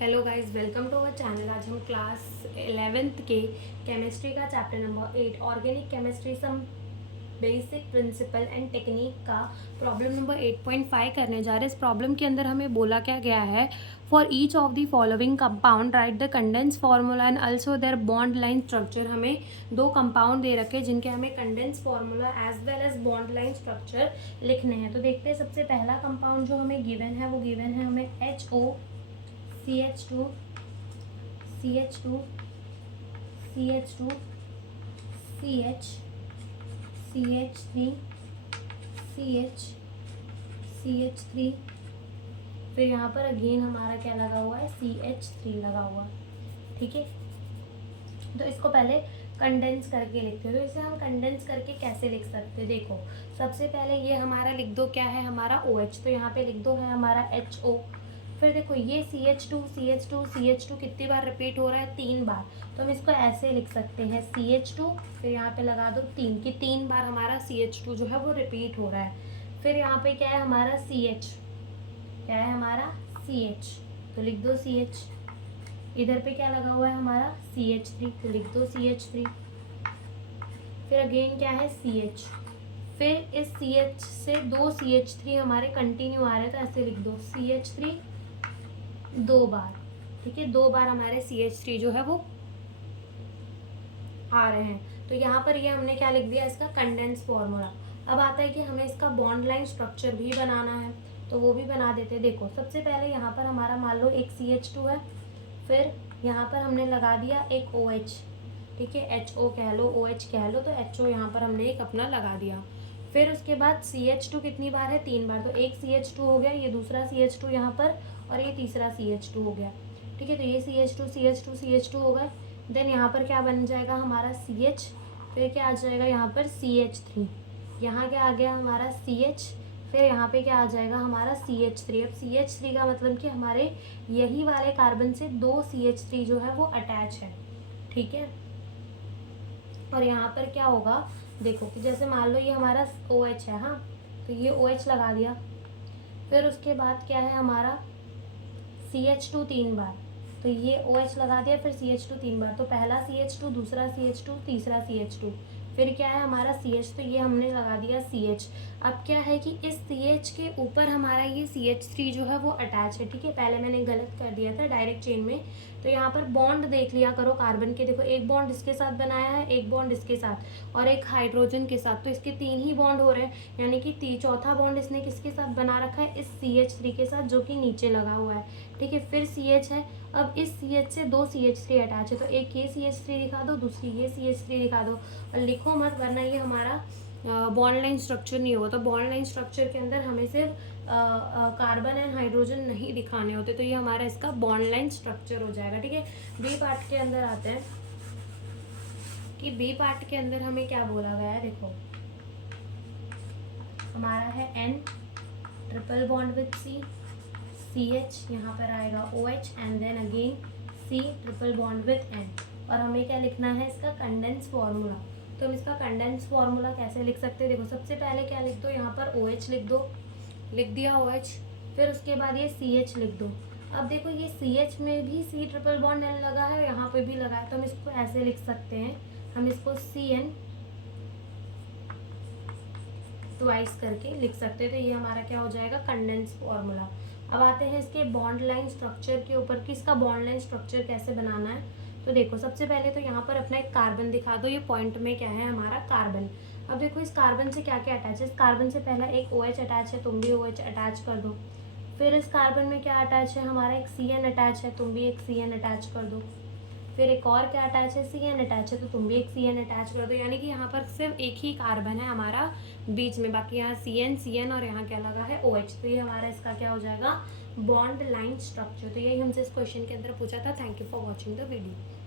Hello guys, welcome to our channel. आज हम class 11th के केमिस्ट्री का chapter number 8 organic chemistry some basic principle and technique का problem number 8.5 करने जा रहे हैं। इस प्रॉब्लम के अंदर हमें बोला क्या गया है, for each of the following compound write the condense formula and also their bond line structure. हमें दो कंपाउंड दे रखे जिनके हमें condense formula as well as bond line structure लिखने हैं। तो देखते हैं, सबसे पहला कंपाउंड जो हमें गिवन है वो गिवन है हमें HO CH2 CH2 CH2 CH CH3 CH CH3। फिर यहाँ पर अगेन हमारा क्या लगा हुआ है, CH3 लगा हुआ। ठीक है, तो इसको पहले कंडेंस करके लिखते हैं। तो इसे हम कंडेंस करके कैसे लिख सकते हैं, देखो सबसे पहले ये हमारा लिख दो क्या है, हमारा OH। तो यहाँ पे लिख दो है हमारा HO। फिर देखो ये CH2 CH2 CH2 कितनी बार रिपीट हो रहा है, 3 बार। तो हम इसको ऐसे लिख सकते हैं CH2, फिर यहाँ पे लगा दो 3 की 3 बार हमारा CH2 जो है वो रिपीट हो रहा है। फिर यहाँ पे क्या है हमारा CH, क्या है हमारा CH, तो लिख दो CH। इधर पे क्या लगा हुआ है हमारा CH3, तो लिख दो CH3। फिर अगेन क्या है CH, फिर इस CH से दो CH3 हमारे कंटिन्यू आ रहे हैं, तो ऐसे लिख दो CH3 2 बार। ठीक है, 2 बार हमारे CH3 जो है वो आ रहे हैं। तो यहाँ पर ये हमने क्या लिख दिया, इसका कंडेंस फॉर्मूला। अब आता है कि हमें इसका बॉन्ड लाइन स्ट्रक्चर भी बनाना है, तो वो भी बना देते हैं। देखो सबसे पहले यहाँ पर हमारा मान लो एक CH2 है, फिर यहाँ पर हमने लगा दिया एक OH। ठीक है, HO कह लो OH कह लो, तो HO यहाँ पर हमने एक अपना लगा दिया। फिर उसके बाद CH2 कितनी बार है, 3 बार। तो एक CH2 हो गया, ये दूसरा CH2 यहाँ पर, और ये तीसरा CH2 हो गया। ठीक है, तो ये CH2 हो गए। देन यहाँ पर क्या बन जाएगा हमारा CH, फिर क्या आ जाएगा यहाँ पर CH3। यहाँ क्या आ गया हमारा CH, फिर यहाँ पे क्या आ जाएगा हमारा CH3। अब CH3 का मतलब कि हमारे यही वाले कार्बन से दो CH3 जो है वो अटैच है। ठीक है, और यहाँ पर क्या होगा, देखो कि जैसे मान लो ये हमारा OH है, हाँ, तो ये OH लगा दिया। फिर उसके बाद क्या है हमारा CH2 3 बार, तो ये OH लगा दिया, फिर CH2 3 बार। तो पहला CH2, दूसरा CH2, तीसरा CH2, फिर क्या है हमारा CH, तो ये हमने लगा दिया CH। अब क्या है कि इस CH के ऊपर हमारा ये CH3 जो है वो अटैच है। ठीक है, पहले मैंने गलत कर दिया था डायरेक्ट चेन में। तो यहाँ पर बॉन्ड देख लिया करो कार्बन के, देखो एक बॉन्ड इसके साथ बनाया है, एक बॉन्ड इसके साथ, और एक हाइड्रोजन के साथ। तो इसके 3 ही बॉन्ड हो रहे हैं, यानी कि चौथा बॉन्ड इसने किसके साथ बना रखा है, इस CH3 के साथ, जो कि नीचे लगा हुआ है। ठीक है, फिर CH है। अब इस CH से दो CH3 अटैच है, तो एक ये CH3 दिखा दो, दूसरी ये CH3 दिखा दो, और लिखो मत वरना ये हमारा बॉन्ड लाइन स्ट्रक्चर नहीं होगा। तो बॉन्ड लाइन स्ट्रक्चर के अंदर हमें सिर्फ कार्बन एंड हाइड्रोजन नहीं दिखाने होते, तो ये हमारा इसका बॉन्ड लाइन स्ट्रक्चर हो जाएगा। ठीक है, बी पार्ट के अंदर आते हैं कि बी पार्ट के अंदर हमें क्या बोला गया है, देखो हमारा है N triple bond with CH, यहाँ पर आएगा OH, and then again C triple bond with N। और हमें क्या लिखना है, इसका कंडेंस फार्मूला। तो हम इसका कंडेंस फार्मूला कैसे लिख सकते हैं, देखो सबसे पहले क्या लिख दो, यहाँ पर OH लिख दो, लिख दिया OH। फिर उसके बाद ये CH लिख दो। अब देखो ये CH में भी C ट्रिपल बॉन्ड N लगा है, यहाँ पे भी लगा है, तो हम इसको ऐसे लिख सकते हैं, हम इसको CN ट्वाइस करके लिख सकते हैं। तो ये हमारा क्या हो जाएगा, कंडेंस फार्मूला। अब आते हैं इसके बॉन्ड लाइन स्ट्रक्चर के ऊपर कि इसका बॉन्ड लाइन स्ट्रक्चर कैसे बनाना है। तो देखो सबसे पहले तो यहाँ पर अपना एक कार्बन दिखा दो, ये पॉइंट में क्या है हमारा कार्बन। अब देखो इस कार्बन से क्या क्या अटैच है, इस कार्बन से पहला एक OH अटैच है, तुम भी OH अटैच कर दो। फिर इस कार्बन में क्या अटैच है हमारा, एक CN अटैच है, तुम भी एक CN अटैच कर दो। फिर एक और क्या अटैच है, CN अटैच है, तो तुम भी एक CN अटैच कर दो। यानी कि यहाँ पर सिर्फ एक ही कार्बन है हमारा बीच में, बाकी यहाँ CN और यहाँ क्या लगा है OH। तो ये हमारा इसका क्या हो जाएगा, बॉन्ड लाइन स्ट्रक्चर। तो यही हमसे इस क्वेश्चन के अंदर पूछा था। Thank you for watching the video.